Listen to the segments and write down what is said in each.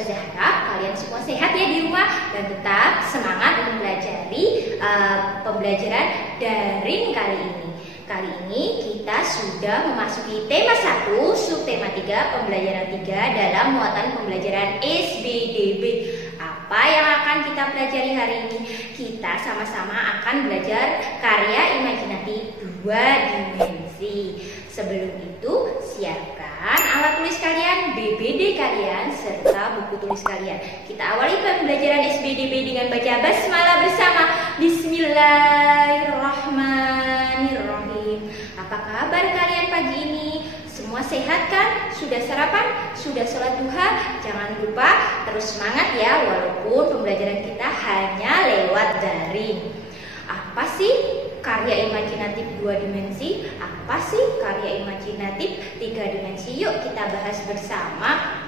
Ustazah harap kalian semua sehat ya di rumah dan tetap semangat mempelajari pembelajaran daring kali ini. Kali ini kita sudah memasuki tema 1, subtema 3, pembelajaran 3 dalam muatan pembelajaran SBDB. Apa yang akan kita pelajari hari ini? Kita sama-sama akan belajar karya imajinatif 2 dimensi. Sebelum itu, siapkan alat tulis kalian, BBD kalian, serta buku tulis kalian. Kita awali pembelajaran SBDB dengan baca basmalah bersama. Bismillahirrahmanirrahim. Apa kabar kalian pagi ini? Semua sehat kan? Sudah sarapan? Sudah sholat duha? Jangan lupa terus semangat ya, walaupun pembelajaran kita hanya lewat daring. Apa sih karya imajinatif 2 dimensi? Apa sih karya imajinatif 3 dimensi? Yuk kita bahas bersama.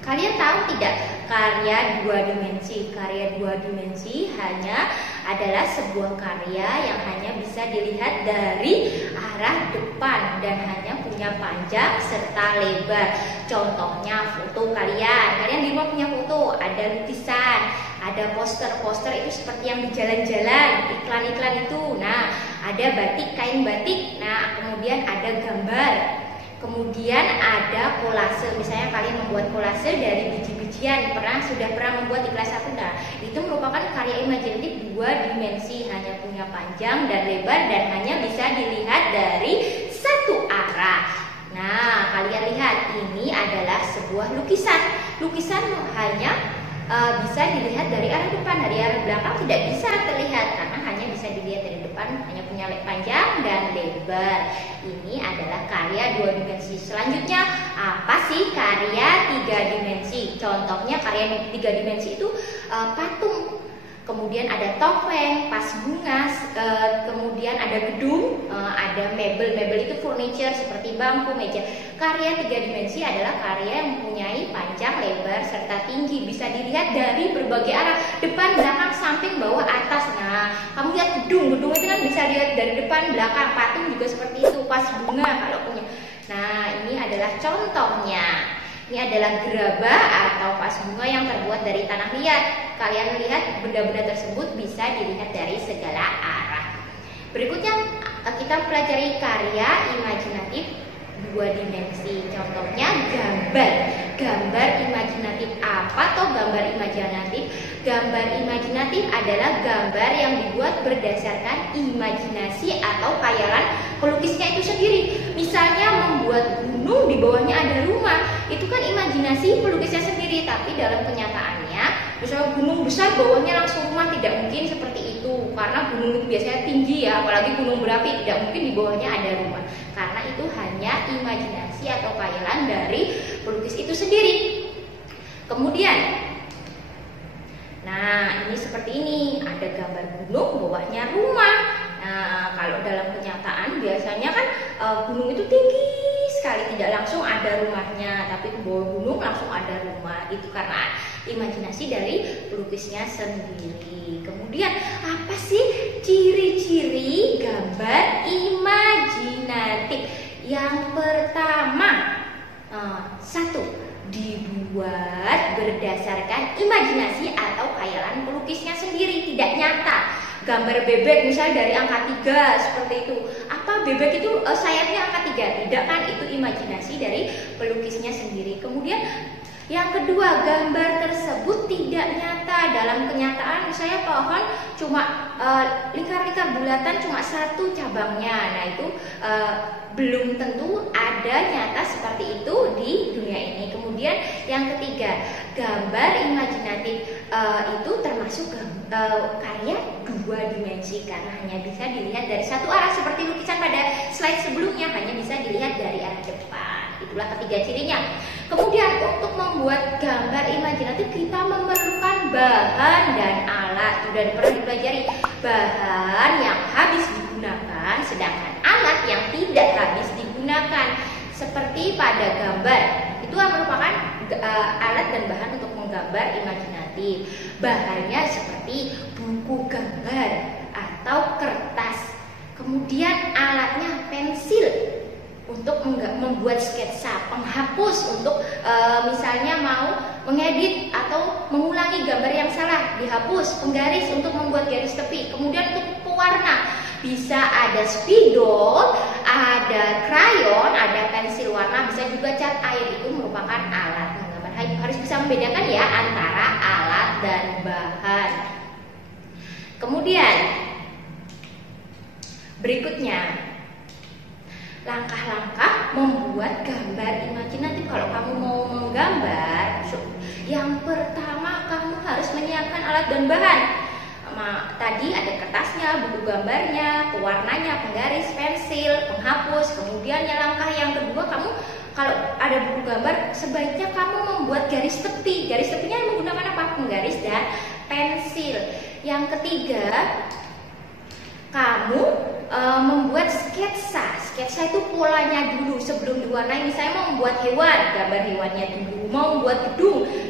Kalian tahu tidak karya 2 dimensi? Karya 2 dimensi hanya adalah sebuah karya yang hanya bisa dilihat dari arah depan dan hanya punya panjang serta lebar. Contohnya foto kalian. Kalian di rumah punya foto, ada lukisan, ada poster-poster itu seperti yang di jalan-jalan, iklan-iklan itu. Nah, ada batik, kain batik. Nah, kemudian ada gambar. Kemudian ada kolase, misalnya kalian membuat kolase dari biji-bijian, sudah pernah membuat di kelas 1. Nah, itu merupakan karya imajinatif 2 dimensi, hanya punya panjang dan lebar dan hanya bisa dilihat dari satu arah. Nah, kalian lihat ini adalah sebuah lukisan. Lukisan hanya bisa dilihat dari arah depan, dari arah belakang tidak bisa terlihat karena hanya bisa dilihat dari depan, hanya punya panjang dan lebar. Ini adalah karya 2 dimensi. Selanjutnya, apa sih karya 3 dimensi? Contohnya karya 3 dimensi itu patung. Kemudian ada topeng, vas bunga, kemudian ada gedung, ada mebel. Mebel itu furniture seperti bangku, meja. Karya 3 dimensi adalah karya yang mempunyai panjang, lebar, serta tinggi. Bisa dilihat dari berbagai arah, depan, belakang, samping, bawah, atas. Nah, kamu lihat gedung itu kan bisa dilihat dari depan, belakang. Patung juga seperti itu, vas bunga kalau punya. Nah, ini adalah contohnya. Ini adalah gerabah atau vas bunga yang terbuat dari tanah liat. Kalian lihat benda-benda tersebut bisa dilihat dari segala arah. Berikutnya kita pelajari karya imajinatif 2 dimensi. Contohnya gambar. Gambar imajinatif apa atau gambar imajinatif? Gambar imajinatif adalah gambar yang dibuat berdasarkan imajinasi atau khayalan pelukisnya itu sendiri. Misalnya membuat gunung, di bawahnya ada rumah. Itu kan imajinasi pelukisnya sendiri, tapi dalam kenyataannya misalnya gunung besar bawahnya langsung rumah, tidak mungkin seperti itu karena gunung itu biasanya tinggi ya, apalagi gunung berapi, tidak mungkin di bawahnya ada rumah karena itu hanya imajinasi atau khayalan dari pelukis itu sendiri. Kemudian, nah ini seperti ini, ada gambar gunung bawahnya rumah. Nah, kalau dalam kenyataan biasanya kan gunung itu tinggi sekali, tidak langsung ada rumahnya, tapi di bawah gunung langsung ada rumah. Itu karena imajinasi dari pelukisnya sendiri. Kemudian apa sih ciri-ciri gambar imajinatif? Yang pertama, 1, dibuat berdasarkan imajinasi atau khayalan pelukisnya sendiri, tidak nyata. Gambar bebek misalnya dari angka 3 seperti itu. Apa bebek itu sayapnya angka 3? Tidak kan, itu imajinasi dari pelukisnya sendiri. Kemudian yang kedua, gambar tersebut tidak nyata. Dalam kenyataan misalnya pohon cuma lingkar-lingkar bulatan, cuma 1 cabangnya. Nah itu belum tentu ada nyata seperti itu di dunia ini. Kemudian yang ketiga, gambar imajinatif itu termasuk karya 2 dimensi karena hanya bisa dilihat dari satu arah seperti lukisan pada slide sebelumnya, hanya bisa dilihat dari arah depan. Itulah ketiga cirinya. Kemudian untuk membuat gambar imajinatif kita memerlukan bahan dan alat. Sudah pernah dipelajari, bahan yang habis digunakan sedangkan alat yang tidak habis digunakan. Seperti pada gambar, itu merupakan alat dan bahan untuk menggambar imajinatif. Bahannya seperti buku gambar atau kertas. Kemudian alatnya pensil untuk membuat sketsa, penghapus untuk misalnya mau mengedit atau mengulangi gambar yang salah, dihapus, penggaris untuk membuat garis tepi. Kemudian untuk pewarna, bisa ada spidol, ada krayon, ada pensil warna, bisa juga cat air. Itu merupakan alat menggambar. Harus bisa membedakan ya antara alat dan bahan. Kemudian berikutnya, langkah-langkah membuat gambar imajinatif. Kalau kamu mau menggambar, yang pertama kamu harus menyiapkan alat dan bahan. Tadi ada kertasnya, buku gambarnya, pewarnanya, penggaris, pensil, penghapus. Kemudian langkah yang kedua, kamu kalau ada buku gambar, sebaiknya kamu membuat garis tepi. Garis tepinya menggunakan apa? Penggaris dan pensil. Yang ketiga, kamu membuat sketsa. Sketsa itu polanya dulu sebelum diwarnai. Misalnya mau membuat hewan, gambar hewannya dulu. Mau membuat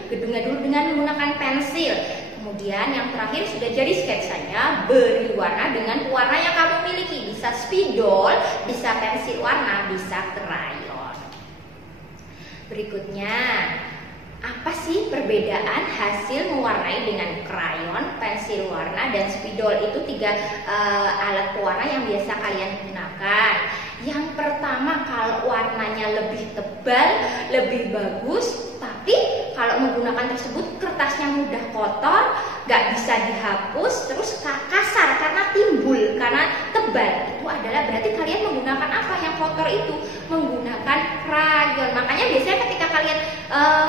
gedungnya dulu dengan menggunakan pensil. Kemudian yang terakhir sudah jadi sketsanya, beri warna dengan warna yang kamu miliki. Bisa spidol, bisa pensil warna, bisa krayon. Berikutnya, apa sih perbedaan hasil mewarnai dengan krayon, pensil warna, dan spidol? Itu tiga alat pewarna yang biasa kalian gunakan. Yang pertama, kalau warnanya lebih tebal, lebih bagus. Tapi kalau menggunakan tersebut kertasnya mudah kotor, gak bisa dihapus, terus kasar karena timbul, karena tebal. Itu adalah berarti kalian menggunakan apa yang kotor itu? Menggunakan krayon. Makanya biasanya ketika kalian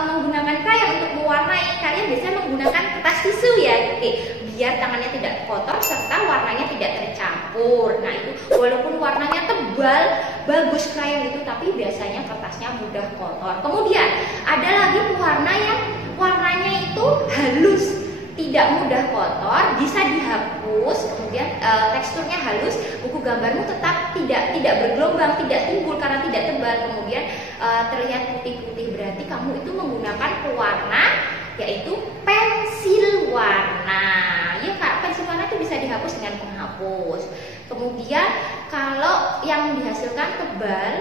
menggunakan krayon untuk mewarnai, kalian biasanya menggunakan kertas tisu ya, biar tangannya tidak kotor serta warnanya tidak tercampur. Nah itu walaupun warnanya tebal, bagus krayon itu, tapi biasanya kertasnya mudah kotor. Kemudian ada lagi pewarna yang warnanya itu halus, tidak mudah kotor, bisa dihapus, kemudian teksturnya halus, buku gambarmu tetap tidak bergelombang, tidak timbul karena tidak tebal, kemudian terlihat putih-putih. Berarti kamu itu menggunakan pewarna yaitu pensil warna. Ya Kak, pensil warna itu bisa dihapus dengan penghapus. Kemudian kalau yang dihasilkan tebal,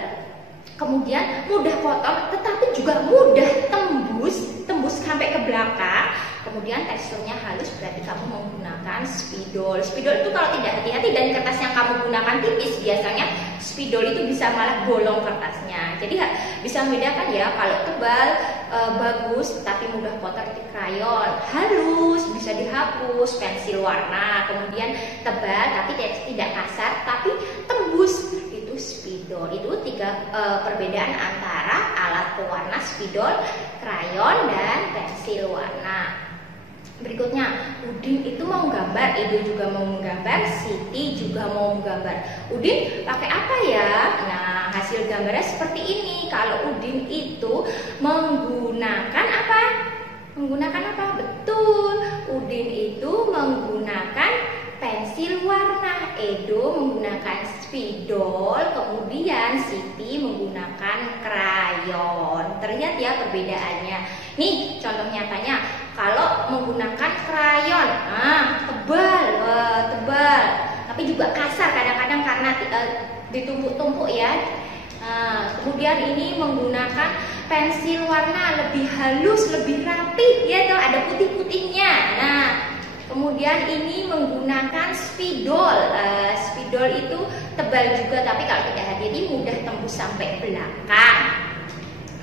kemudian mudah kotor, tetapi juga mudah tembus sampai ke belakang. Kemudian teksturnya halus, berarti kamu menggunakan spidol. Spidol itu kalau tidak hati-hati dan kertas yang kamu gunakan tipis, biasanya spidol itu bisa malah bolong kertasnya. Jadi bisa membedakan ya, kalau tebal bagus tapi mudah kotor itu krayon, halus bisa dihapus pensil warna, kemudian tebal tapi tidak kasar tapi tembus itu spidol. Itu tiga perbedaan antara alat pewarna spidol, krayon, dan pensil warna. Berikutnya, Udin itu mau gambar, Edo juga mau menggambar, Siti juga mau menggambar. Udin pakai apa ya? Nah, hasil gambarnya seperti ini. Kalau Udin itu menggunakan apa? Menggunakan apa? Betul, Udin itu menggunakan pensil warna, Edo menggunakan spidol, kemudian Siti menggunakan krayon. Terlihat ya perbedaannya. Nih contoh nyatanya, kalau menggunakan krayon, tebal, tapi juga kasar kadang-kadang karena ditumpuk-tumpuk ya. Kemudian ini menggunakan pensil warna lebih halus, lebih rapi, ya tuh ada putih-putihnya. Nah, kemudian ini menggunakan spidol. Spidol itu tebal juga, tapi kalau tidak hati-hati mudah tembus sampai belakang.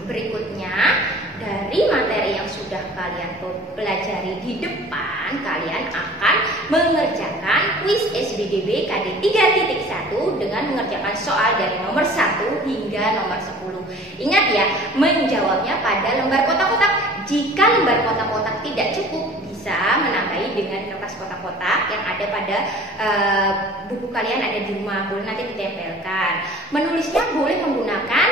Berikutnya, dari materi yang sudah kalian pelajari di depan, kalian akan mengerjakan kuis SBDB KD 3.1 dengan mengerjakan soal dari nomor 1 hingga nomor 10. Ingat ya, menjawabnya pada lembar kotak-kotak. Jika lembar kotak-kotak tidak cukup, bisa menambahi dengan kertas kotak-kotak yang ada pada buku kalian ada di rumah, boleh nanti ditempelkan. Menulisnya boleh menggunakan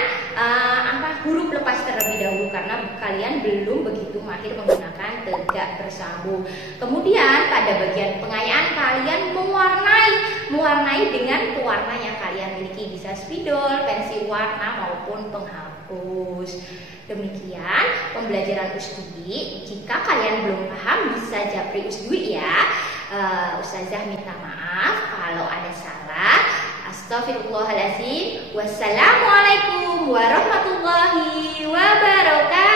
huruf lepas terlebih dahulu karena kalian belum begitu mahir menggunakan tegak bersambung. Kemudian pada bagian pengayaan kalian mewarnai dengan pewarna yang kalian miliki, bisa spidol, pensil warna maupun penghapus. Demikian pembelajaran Usdwi. Jika kalian belum paham bisa japri Usdwi ya. Ustazah minta maaf kalau ada salah. Astaghfirullahaladzim. Wassalamualaikum warahmatullahi wabarakatuh.